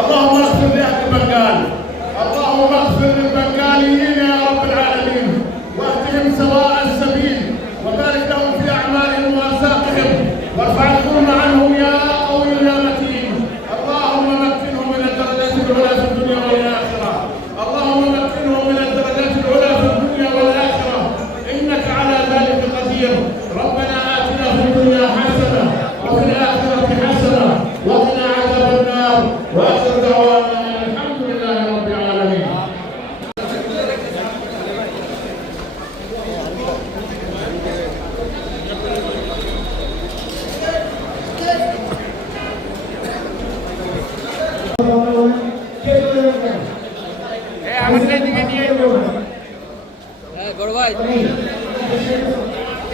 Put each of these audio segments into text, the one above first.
اللهم اغفر لاهل بنغال، اللهم اغفر للبنغاليين يا رب العالمين، واهدهم سواء السبيل، وبارك لهم في اعمالهم وارزاقهم، وارفع الظلم عنهم يا قوي يا متين. اللهم مكنهم من الدرجات العلى في الدنيا والاخره، اللهم مكنهم من الدرجات العلى في الدنيا والاخره، انك على ذلك قدير. ربنا اتنا في الدنيا حسنه وفي الاخره حسنه وقنا عذاب النار، واخر دعوانا الحمد لله رب العالمين.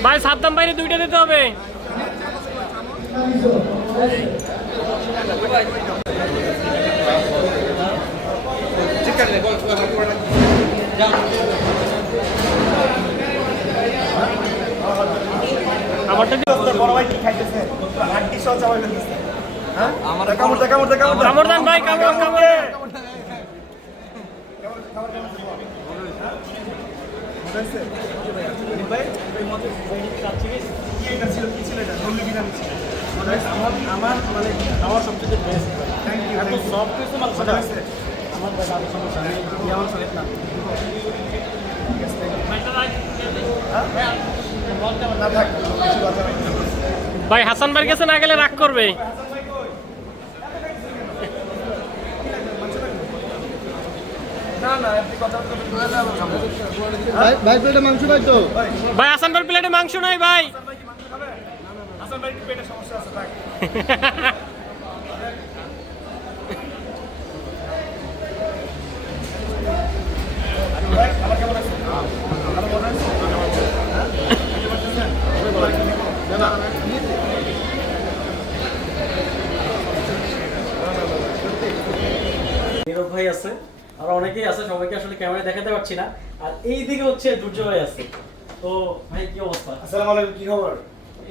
ভাই সাদ্দাম বাইরে দুইটা দিতে হবে। কামড় দেন ভাই, কামড় কামড়। আমার মানে খাওয়ার সবচেয়ে বেস্ট। এত সফট হয়েছে মাংসটা। আমার ভাই আর সমস্যা নেই, আমার সঙ্গে না। ভাই হাসান ভাইয়ের কাছে না গেলে রাগ করবে। ভাই প্লেটে মাংস পাই তো? ভাই হাসান ভাইয়ের প্লেটে মাংস নাই ভাই। হাসান ভাই কি পেটে সমস্যা আছে ভাই? নীরব ভাই আছে, আর অনেকেই আছে, সবাইকে আসলে ক্যামেরায় দেখাতে পারছি না। আর এই দিকে হচ্ছে দুর্য ভাই আছে। তো ভাই কি অবস্থা? আসসালামু আলাইকুম, কি খবর?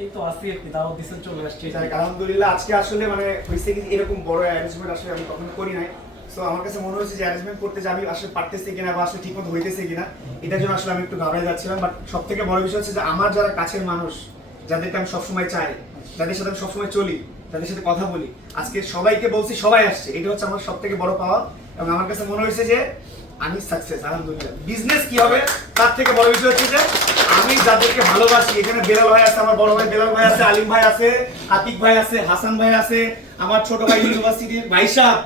এই তো আজকে কি দাওয়াত দিছেন, চলে আসছে। আলহামদুলিল্লাহ। আজকে আসলে মানে হয়েছে কি, এরকম বড় অ্যারেঞ্জমেন্ট আসলে আমি কখনো করি নাই। সো আমার কাছে মনে হচ্ছে যে অ্যারেঞ্জমেন্ট করতে যে আমি আসলে পারতেছি কিনা বা আসলে ঠিকমতো হইতেছে কিনা, এটার জন্য আসলে আমি একটু ঘাবড়ে যাচ্ছিলাম। বাট সব থেকে বড় বিষয় হচ্ছে যে আমার যারা কাছের মানুষ, যাদেরকে আমি সবসময় চাই, যাদের সাথে আমি সবসময় চলি, যাদের সাথে কথা বলি, আজকে সবাইকে বলছি, সবাই আসছে। এটা হচ্ছে আমার সব থেকে বড় পাওয়া। এবং আমার কাছে মনে হয়েছে যে আমি সাকসেস, আলহামদুলিল্লাহ। বিজনেস কি হবে তার থেকে বড় বিষয় হচ্ছে যে আমি যাদেরকে ভালোবাসি, এখানে বেলাল ভাই আছে, আমার বড় ভাই বেলাল ভাই আছে, আলিম ভাই আছে, আতিক ভাই আছে, হাসান ভাই আছে, আমার ছোট ভাই ইউনিভার্সিটির ভাই সাহেব,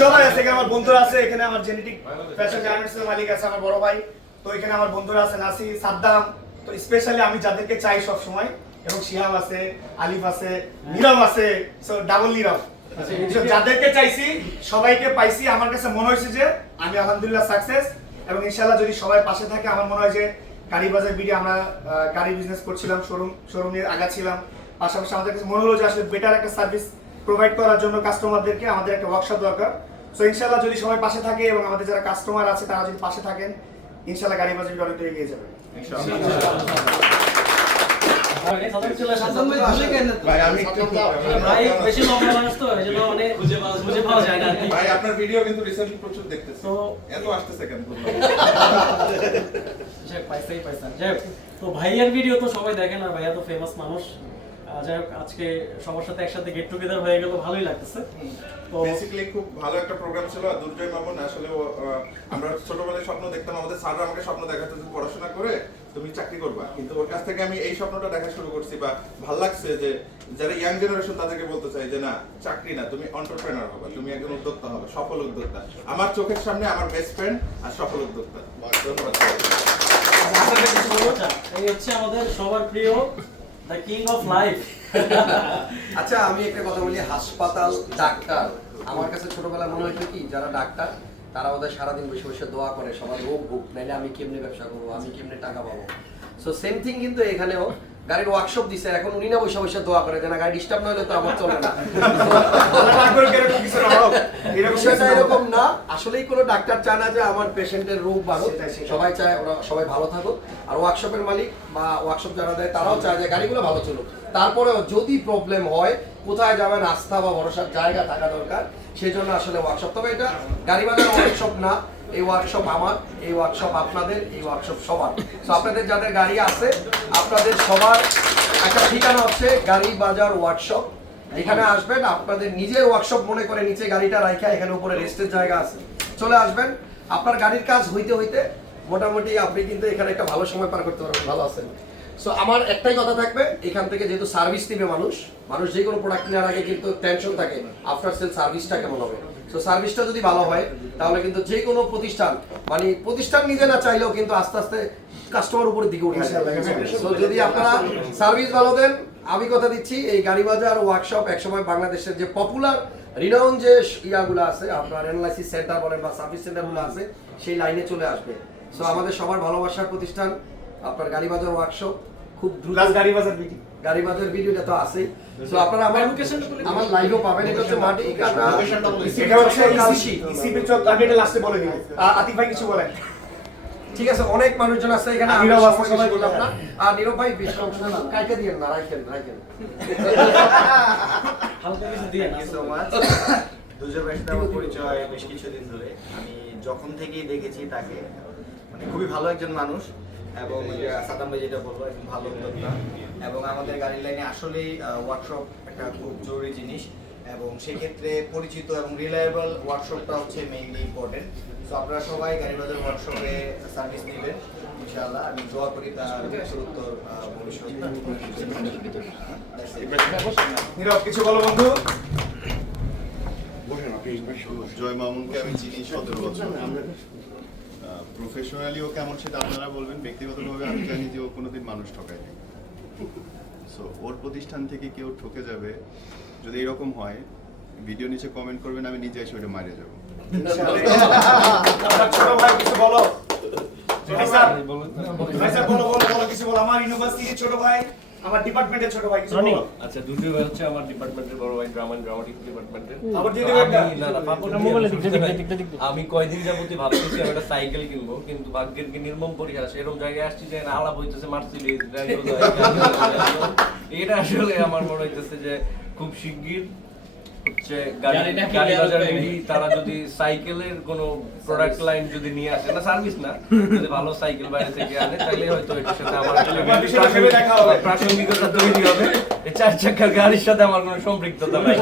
সবাই আছে এখানে। আমার বন্ধুরা আছে এখানে, আমার জেনেটিক ফ্যাশন গার্মেন্টস এর মালিক আছে, আমার বড় ভাই। তো এখানে আমার বন্ধুরা আছে, নাসি, সাদ্দাম। তো স্পেশালি আমি যাদেরকে চাই সব সময়, এবং শিহাব আছে, আলিফ আছে, নীরব আছে, সো ডাবল নীরব, যাদেরকে চাইছি সবাইকে পাইছি। আমার কাছে মনে হয়েছে যে আমি আলহামদুলিল্লাহ সাকসেস। এবং ইনশাআল্লাহ যদি সবাই পাশে থাকে, আমার মনে হয় যে গাড়ি বাজার বিডি আমরা গাড়ি বিজনেস করছিলাম, শোরুম নিয়ে আগাচ্ছিলাম। পাশাপাশি আমাদের কাছে মনে হলো যে আসলে বেটার একটা সার্ভিস প্রোভাইড করার জন্য কাস্টমারদেরকে আমাদের একটা ওয়ার্কশপ দরকার। সো ইনশাআল্লাহ যদি সবাই পাশে থাকে এবং আমাদের যারা কাস্টমার আছে তারা যদি পাশে থাকেন, ইনশাআল্লাহ গাড়ি বাজার বিডি অনেকটা এগিয়ে যাবে ভাই আমি একটু ভাই বেশি লম্বা মানুষ তো এজন্য অনেক বুঝে পাওয়া যায় না। ভাই আপনার ভিডিও কিন্তু রিসেন্টলি প্রচুর দেখতেছি, তো এত আসতেছে কেন? যাক পয়সা যাক। তো ভাইয়ের ভিডিও তো সবাই দেখেন, আর ভাইয়া তো ফেমাস মানুষ। যাই হোক, আজকে সবার সাথে একসাথে গেট টুগেদার হয়ে গেল, ভালোই লাগতেছে। তো বেসিক্যালি খুব ভালো একটা প্রোগ্রাম ছিল। আর দুর্জয় মামুন আসলে আমরা ছোটবেলায় স্বপ্ন দেখতাম, আমাদের স্যাররা আমাকে স্বপ্ন দেখাতো যে পড়াশোনা করে তুমি চাকরি করবা, কিন্তু ওর কাছ থেকে আমি এই স্বপ্নটা দেখা শুরু করছি বা ভাল লাগছে যে যারা ইয়াং জেনারেশন তাদেরকে বলতে চাই যে না, চাকরি না, তুমি এন্টারপ্রেনার হবে, তুমি একজন উদ্যোক্তা হবে, সফল উদ্যোক্তা। আমার চোখের সামনে আমার বেস্ট ফ্রেন্ড আর সফল উদ্যোক্তা। ধন্যবাদ। এই হচ্ছে আমাদের সবার প্রিয় দ্য কিং অফ লাইফ। আচ্ছা আমি একটা কথা বলি, হাসপাতাল ডাক্তার আমার কাছে ছোটবেলায় মনে হতো কি যারা ডাক্তার তারা ওদের সারাদিন বসে বসে দোয়া করে সবার রোগ ভোগ, নাইলে আমি কেমনে ব্যবসা করবো, আমি কেমনে টাকা পাবো। সো সেম থিং কিন্তু এখানেও গাড়ির ওয়ার্কশপ দিছে, এখন উনি না বসে বসে দোয়া করে যে না গাড়ি ডিস্টার্ব না হলে তো আমার চলে না। বিষয়টা এরকম না, আসলেই কোনো ডাক্তার চায় না যে আমার পেশেন্টের রোগ বাড়ুক, সবাই চায় ওরা সবাই ভালো থাকুক। আর ওয়ার্কশপের মালিক বা ওয়ার্কশপ যারা দেয় তারাও চায় যে গাড়িগুলো ভালো চলুক। তারপরেও যদি প্রবলেম হয় কোথায় যাবেন, আস্থা বা ভরসার জায়গা থাকা দরকার, সেই জন্য আসলে ওয়ার্কশপ। তবে এটা গাড়ি বাজার ওয়ার্কশপ না, এই ওয়ার্কশপ আমার, এই ওয়ার্কশপ আপনাদের, এই ওয়ার্কশপ সবার। তো আপনাদের যাদের গাড়ি আছে আপনাদের সবার একটা ঠিকানা হচ্ছে গাড়ি বাজার ওয়ার্কশপ। এখানে আসবেন, আপনাদের নিজের ওয়ার্কশপ মনে করে নিচে গাড়িটা রাখা, এখানে উপরে রেস্টের জায়গা আছে, চলে আসবেন। আপনার গাড়ির কাজ হইতে হইতে মোটামুটি আপনি কিন্তু এখানে একটা ভালো সময় পার করতে পারবেন। ভালো আছেন? সো আমার একটাই কথা থাকবে, এখান থেকে যেহেতু সার্ভিস দিবে মানুষ যে কোনো প্রোডাক্ট কেনার আগে কিন্তু টেনশন থাকে আফটার সেল সার্ভিসটা কেমন হবে। সো সার্ভিসটা যদি ভালো হয় তাহলে কিন্তু যে কোনো প্রতিষ্ঠান, মানে প্রতিষ্ঠান নিজে না চাইলেও কিন্তু আস্তে আস্তে কাস্টমার উপরের দিকে উঠে আসে। সো যদি আপনারা সার্ভিস ভালো দেন, আমি কথা দিচ্ছি এই গাড়ি বাজার ওয়ার্কশপ একসময় বাংলাদেশের যে পপুলার রিনাউন যে ইয়াগুলো আছে, আপনার অ্যানালাইসিস সেন্টার বলেন বা সার্ভিস সেন্টারগুলো আছে, সেই লাইনে চলে আসবে। সো আমাদের সবার ভালোবাসার প্রতিষ্ঠান আপনার গাড়ি বাজার ওয়ার্কশপ। খুব দ্রুত গাড়ি বাজার ভিডিওটা তো আছেই। সো আপনারা আমার আমার লাইভও পাবেন। এটা হচ্ছে মাটি কাটা, এটা হচ্ছে ইসিপি চক। আমি এটা লাস্টে বলে দিই, আতিক ভাই কিছু বলেন। ঠিক আছে, অনেক মানুষজন আছে এখানে, আমি সবাই বললাম না। আর নীরব ভাই বেশ অংশ কাইটা দিয়েন না, রাখেন। হালকা কিছু দিয়ে থ্যাংক ইউ সো মাচ। দুজোর ভাইয়ের সাথে আমার পরিচয় বেশ কিছুদিন ধরে। আমি যখন থেকেই দেখেছি তাকে, মানে খুবই ভালো একজন মানুষ, এবং সাদ্দাম ভাই যেটা বলবো একজন ভালো উদ্যোক্তা। এবং আমাদের গাড়ির লাইনে আসলেই ওয়ার্কশপ একটা খুব জরুরি জিনিস, এবং সেক্ষেত্রে পরিচিত এবং রিলায়েবল ওয়ার্কশপটা হচ্ছে মেইনলি ইম্পর্টেন্ট। সো আপনারা সবাই গাড়ি বাজার ওয়ার্কশপে সার্ভিস নেবেন ইনশাআল্লাহ। আমি দোয়া করি তার উত্তর ভবিষ্যতে। নীরব কিছু বলো বন্ধু। জয় মামুনকে আমি চিনি 17 বছর। প্রফেশনালিও কেমন সেটা আপনারা বলবেন, ব্যক্তিগতভাবে আমি জানি যে ও কোনোদিন মানুষ ঠকায়নি। সো ওর প্রতিষ্ঠান থেকে কেউ ঠকে যাবে যদি এরকম হয়, ভিডিও নিচে কমেন্ট করবেন, আমি নিজে এসে ওটা মারিয়ে যাবো। ছোট ভাই কিছু বলো। ভাই স্যার বলো কিছু বলো। আমার ইউনিভার্সিটির ছোট ভাই, আমার ডিপার্টমেন্টের ছোট ভাই, কিছু বলো। আচ্ছা, দুটো ভাই হচ্ছে আমার ডিপার্টমেন্টের বড় ভাই, গ্রামাটিক ডিপার্টমেন্টের। আবার দিয়ে দেবেন না। আমি কয়দিন যাবতই ভাবতেছি আমি একটা সাইকেল কিনবো, কিন্তু ভাগ্যের কি নির্মম পরিহাস, এরকম জায়গায় আসছি যে আলাপ হইতেছে মার্সিডিজ, এটা আসলে আমার মনে হইতেছে যে খুব শিগগির হচ্ছে গাড়ি বাজার তারা যদি সাইকেলের কোনো প্রোডাক্ট লাইন যদি নিয়ে আসে, না সার্ভিস না, যদি ভালো সাইকেল বাইরে থেকে আনে, তাহলে হয়তো এটার সাথে আমার প্রাসঙ্গিকতা তৈরি হবে। 4 চাকার গাড়ির সাথে আমার কোনো সম্পৃক্ততা নাই।